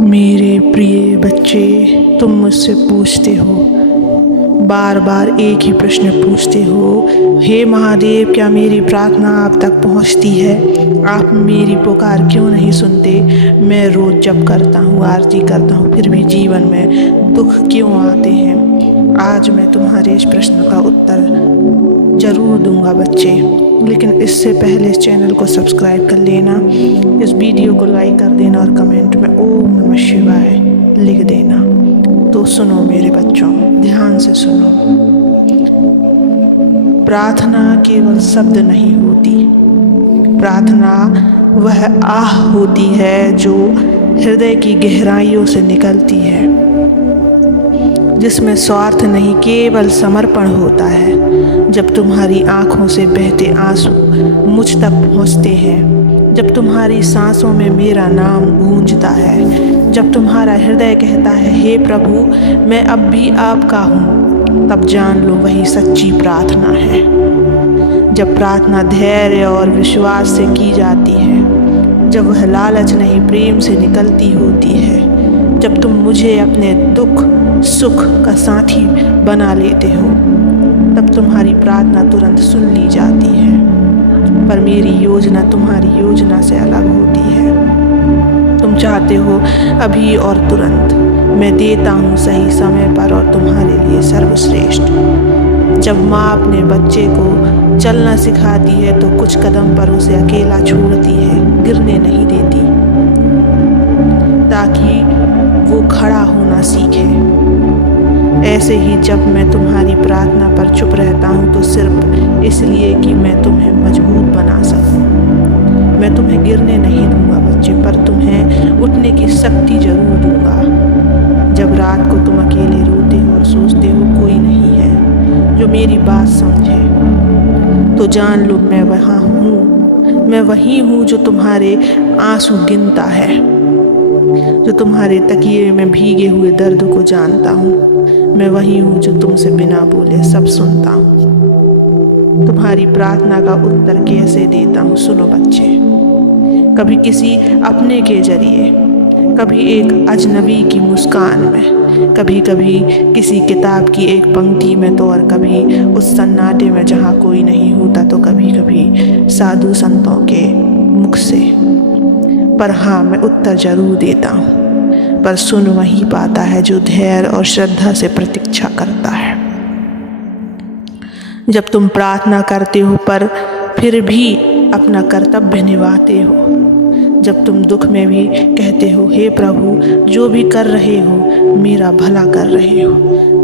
मेरे प्रिय बच्चे, तुम मुझसे पूछते हो, बार बार एक ही प्रश्न पूछते हो, हे महादेव क्या मेरी प्रार्थना आप तक पहुंचती है? आप मेरी पुकार क्यों नहीं सुनते? मैं रोज़ जप करता हूँ, आरती करता हूँ, फिर भी जीवन में दुख क्यों आते हैं? आज मैं तुम्हारे इस प्रश्न का उत्तर ज़रूर दूंगा बच्चे, लेकिन इससे पहले इस चैनल को सब्सक्राइब कर लेना, इस वीडियो को लाइक कर देना और कमेंट में ओम नमः शिवाय लिख देना। तो सुनो मेरे बच्चों, ध्यान से सुनो। प्रार्थना केवल शब्द नहीं होती, प्रार्थना वह आह होती है जो हृदय की गहराइयों से निकलती है, जिसमें स्वार्थ नहीं केवल समर्पण होता है। जब तुम्हारी आंखों से बहते आंसू मुझ तक पहुंचते हैं, जब तुम्हारी सांसों में मेरा नाम गूंजता है, जब तुम्हारा हृदय कहता है हे प्रभु मैं अब भी आपका हूँ, तब जान लो वही सच्ची प्रार्थना है। जब प्रार्थना धैर्य और विश्वास से की जाती है, जब वह लालच नहीं प्रेम से निकलती होती है, जब तुम मुझे अपने दुख सुख का साथी बना लेते हो, तब तुम्हारी प्रार्थना तुरंत सुन ली जाती है। पर मेरी योजना तुम्हारी योजना से अलग होती है। तुम चाहते हो अभी और तुरंत, मैं देता हूँ सही समय पर और तुम्हारे लिए सर्वश्रेष्ठ। जब माँ अपने बच्चे को चलना सिखाती है तो कुछ कदम पर उसे अकेला छोड़ती है, गिरने नहीं देती, ताकि वो खड़ा होना सीखे। ऐसे ही जब मैं तुम्हारी प्रार्थना पर चुप रहता हूँ तो सिर्फ इसलिए कि मैं तुम्हें मजबूत बना सकूँ। मैं तुम्हें गिरने नहीं दूंगा बच्चे, पर तुम्हें उठने की शक्ति जरूर दूंगा। जब रात को तुम अकेले रोते हो और सोचते हो कोई नहीं है जो मेरी बात समझे, तो जान लो मैं वहाँ हूँ। मैं वही हूँ जो तुम्हारे आंसू गिनता है, जो तुम्हारे तकिए में भीगे हुए दर्द को जानता हूँ। मैं वही हूँ जो तुमसे बिना बोले सब सुनता हूँ। तुम्हारी प्रार्थना का उत्तर कैसे देता हूँ सुनो बच्चे। कभी किसी अपने के जरिए, कभी एक अजनबी की मुस्कान में, कभी कभी किसी किताब की एक पंक्ति में, तो और कभी उस सन्नाटे में जहाँ कोई नहीं होता, तो कभी कभी साधु संतों के मुख से। पर हाँ, मैं उत्तर जरूर देता हूँ, पर सुन वही पाता है जो धैर्य और श्रद्धा से प्रतीक्षा करता है। जब तुम प्रार्थना करते हो पर फिर भी अपना कर्तव्य निभाते हो, जब तुम दुख में भी कहते हो हे प्रभु जो भी कर रहे हो मेरा भला कर रहे हो,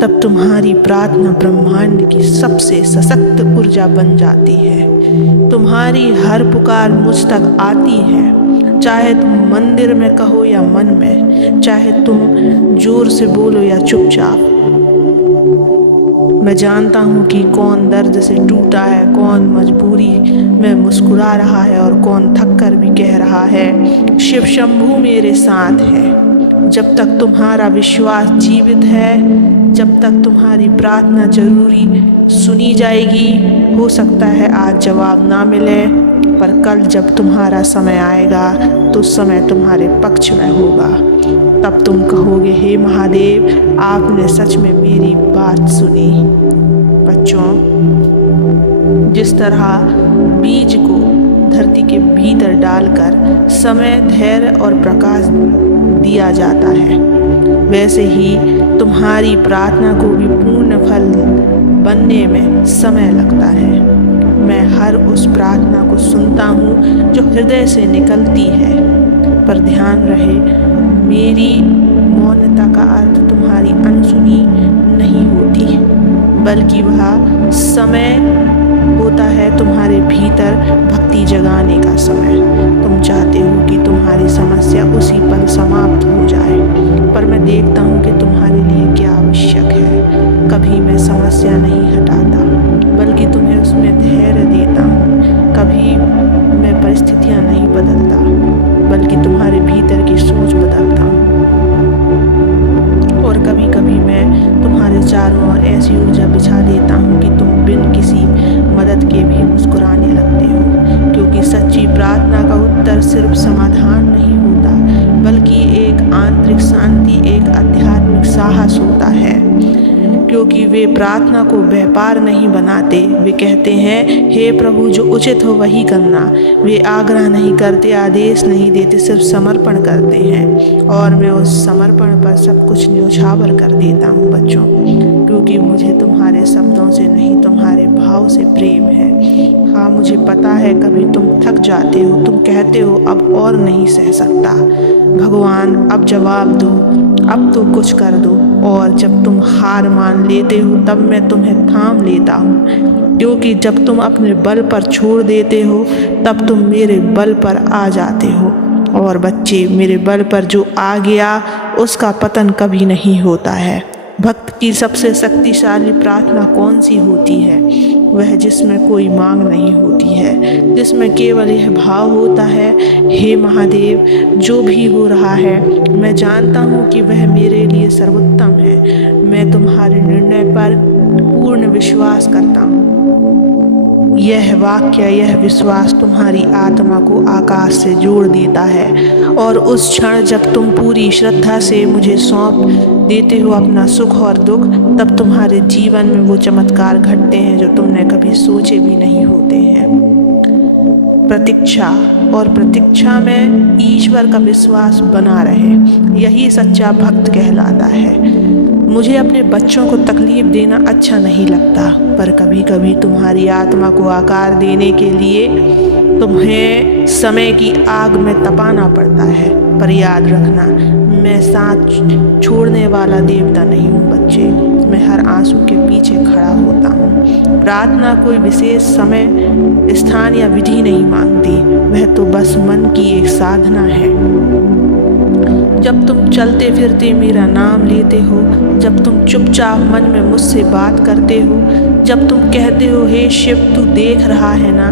तब तुम्हारी प्रार्थना ब्रह्मांड की सबसे सशक्त ऊर्जा बन जाती है। तुम्हारी हर पुकार मुझ तक आती है, चाहे तुम मंदिर में कहो या मन में, चाहे तुम जोर से बोलो या चुपचाप। मैं जानता हूँ कि कौन दर्द से टूटा है, कौन मजबूरी में मुस्कुरा रहा है और कौन थक कर भी कह रहा है शिव शंभू मेरे साथ है। जब तक तुम्हारा विश्वास जीवित है, जब तक तुम्हारी प्रार्थना जरूरी सुनी जाएगी। हो सकता है आज जवाब ना मिले, पर कल जब तुम्हारा समय आएगा तो समय तुम्हारे पक्ष में होगा। तब तुम कहोगे हे महादेव आपने सच में मेरी बात सुनी। बच्चों, जिस तरह बीज को धरती के भीतर डालकर समय धैर्य और प्रकाश दिया जाता है, वैसे ही तुम्हारी प्रार्थना को भी पूर्ण फल बनने में समय लगता है। मैं हर उस प्रार्थना को सुनता हूँ जो हृदय से निकलती है, पर ध्यान रहे मेरी मौनता का अर्थ तुम्हारी अनसुनी नहीं होती, बल्कि वह समय होता है तुम्हारे भीतर भक्ति जगाने का समय। तुम चाहते हो कि तुम्हारी समस्या उसी पल समाप्त हो जाए, पर मैं देखता हूँ कि तुम्हारे लिए क्या आवश्यक है। कभी मैं समस्या नहीं हटाता, बल्कि तुम्हें उसमें धैर्य देता हूँ। कभी मैं परिस्थितियाँ नहीं बदलता, बल्कि तुम्हारे भीतर की सोच बदलता हूँ। और कभी कभी मैं तुम्हारे चारों ओर ऐसी ऊर्जा बिछा देता हूँ कि तुम बिन किसी मदद के भी मुस्कुराने लगते हो। क्योंकि सच्ची प्रार्थना का उत्तर सिर्फ समाधान नहीं होता, बल्कि एक आंतरिक शांति एक आध्यात्मिक साहस होता है, क्योंकि वे प्रार्थना को व्यापार नहीं बनाते। वे कहते हैं, हे प्रभु, जो उचित हो वही करना। वे आग्रह नहीं करते, आदेश नहीं देते, सिर्फ समर्पण करते हैं। और मैं उस समर्पण पर सब कुछ न्योछावर कर देता हूँ बच्चों, क्योंकि मुझे तुम्हारे शब्दों से नहीं, तुम्हारे भाव से प्रेम है। हाँ, मुझे पता है कभी तुम थक जाते हो, तुम कहते हो अब और नहीं सह सकता। भगवान, अब जवाब दो, अब तो कुछ कर दो। और जब तुम हार मान लेते हो तब मैं तुम्हें थाम लेता हूँ, क्योंकि जब तुम अपने बल पर छोड़ देते हो तब तुम मेरे बल पर आ जाते हो। और बच्चे, मेरे बल पर जो आ गया उसका पतन कभी नहीं होता है। भक्त की सबसे शक्तिशाली प्रार्थना कौन सी होती है? वह जिसमें कोई मांग नहीं होती है, जिसमें केवल यह भाव होता है, हे महादेव, जो भी हो रहा है मैं जानता हूँ कि वह मेरे लिए सर्वोत्तम है। मैं तुम्हारे निर्णय पर पूर्ण विश्वास करता हूँ। यह वाक्य, यह विश्वास तुम्हारी आत्मा को आकाश से जोड़ देता है। और उस क्षण जब तुम पूरी श्रद्धा से मुझे सौंप देते हो अपना सुख और दुख, तब तुम्हारे जीवन में वो चमत्कार घटते हैं जो तुमने कभी सोचे भी नहीं होते हैं। प्रतीक्षा, और प्रतीक्षा में ईश्वर का विश्वास बना रहे, यही सच्चा भक्त कहलाता है। मुझे अपने बच्चों को तकलीफ देना अच्छा नहीं लगता, पर कभी कभी तुम्हारी आत्मा को आकार देने के लिए तुम्हें समय की आग में तपाना पड़ता है। पर याद रखना, मैं साथ छोड़ने वाला देवता नहीं हूँ बच्चे। मैं हर आंसू के पीछे खड़ा होता हूँ। प्रार्थना कोई विशेष समय, स्थान या विधि नहीं मांगती, वह तो बस मन की एक साधना है। जब तुम चलते फिरते मेरा नाम लेते हो, जब तुम चुपचाप मन में मुझसे बात करते हो, जब तुम कहते हो, हे शिव, तू देख रहा है ना,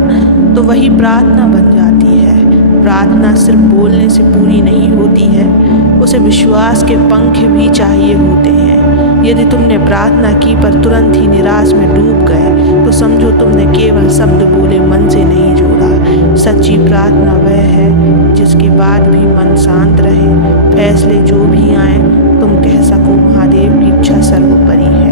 तो वही प्रार्थना बन जाती है। प्रार्थना सिर्फ बोलने से पूरी नहीं होती है, उसे विश्वास के पंख भी चाहिए होते हैं। यदि तुमने प्रार्थना की पर तुरंत ही निराश में डूब गए, तो समझो तुमने केवल शब्द बोले, मन से नहीं जोड़ा। सच्ची प्रार्थना वह है जिसके बाद भी मन शांत रहे, फैसले जो भी आए तुम कह सको, महादेव की इच्छा सर्वोपरि है।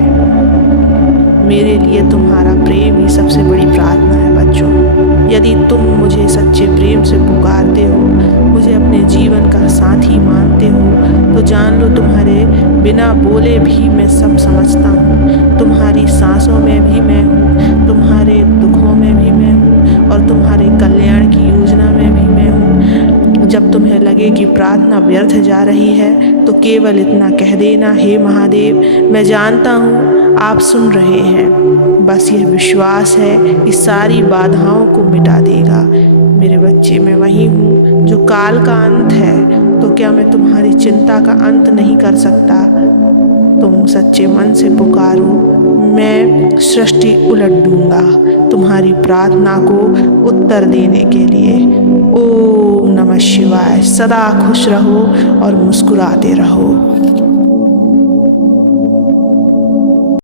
मेरे लिए तुम्हारा प्रेम ही सबसे बड़ी प्रार्थना है बच्चों। यदि तुम मुझे सच्चे प्रेम से पुकारते हो, मुझे अपने जीवन का साथी मानते हो, तो जान लो तुम्हारे बिना बोले भी मैं सब समझता हूँ। तुम्हारी सांसों में भी मैं हूँ, तुम्हारे दुखों में भी मैं हूँ, और तुम्हारे कल्याण की योजना में भी मैं हूँ। जब तुम्हें लगे कि प्रार्थना व्यर्थ जा रही है, तो केवल इतना कह देना, हे महादेव, मैं जानता हूँ आप सुन रहे हैं। बस यह विश्वास है कि सारी बाधाओं को मिटा देगा। मेरे बच्चे, मैं वही हूँ जो काल का अंत है, तो क्या मैं तुम्हारी चिंता का अंत नहीं कर सकता? तुम सच्चे मन से पुकारो, मैं सृष्टि उलट दूंगा तुम्हारी प्रार्थना को उत्तर देने के लिए। ओम नमः शिवाय। सदा खुश रहो और मुस्कुराते रहो।